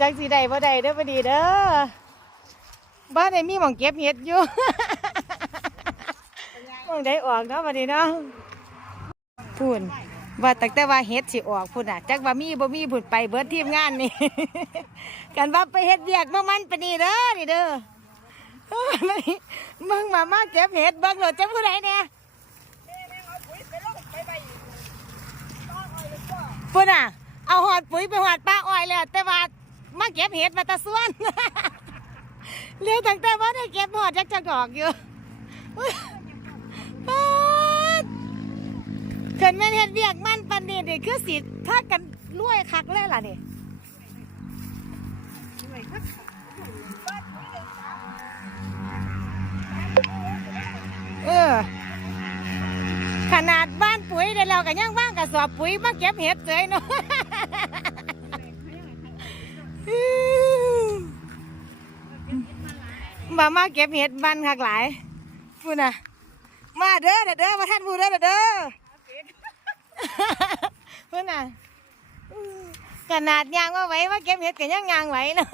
จักสีใดบ่ใดเด้อพอดีเด้อบ้านไหนมีหม่องเก็บเห็ดอยู่ หม่องได้ออกเนาะพอดีเนาะพูนว่าตั้งแต่ว่าเฮ็ดสิออกพุ่นน่ะจักว่ามีบ่มีพุ่นไปเบิดทีมงานนี่ กันว่าไปเฮ็ดเวียกบ่มันปานนี้เด้อนี่เด้อมึงมามาเก็บเห็ดเบิ่งโหลดจังผู้ใดเนี่ยพุ่นน่ะเอาหอดปุ๋ยไปหอดป้าอ้อยแล้วแต่ว่า เก็บเห็ดมาตะส่วนเรียกตั้งแต่ว่าได้เก็บหอดจักจะกอกอยู่ป๊าดเกินแม่เฮ็ดเวียกมันปันนี่นี่คือสิถ้ากันรวยคักเลยล่ะนี่เออขนาดบ้านปุ๋ยได้เราก็ยังว่างกระสอบปุ๋ยมาเก็บเห็ดเลยเนาะ มามาเก็บเห็ดบันคักหลายพูดนะมาเด้อเด้อเด้อมาท่านพูดเด้อเด้อพูดนะขนาดยางว่าไหว้มาเก็บเห็ดก็ยังยางไหวเนะ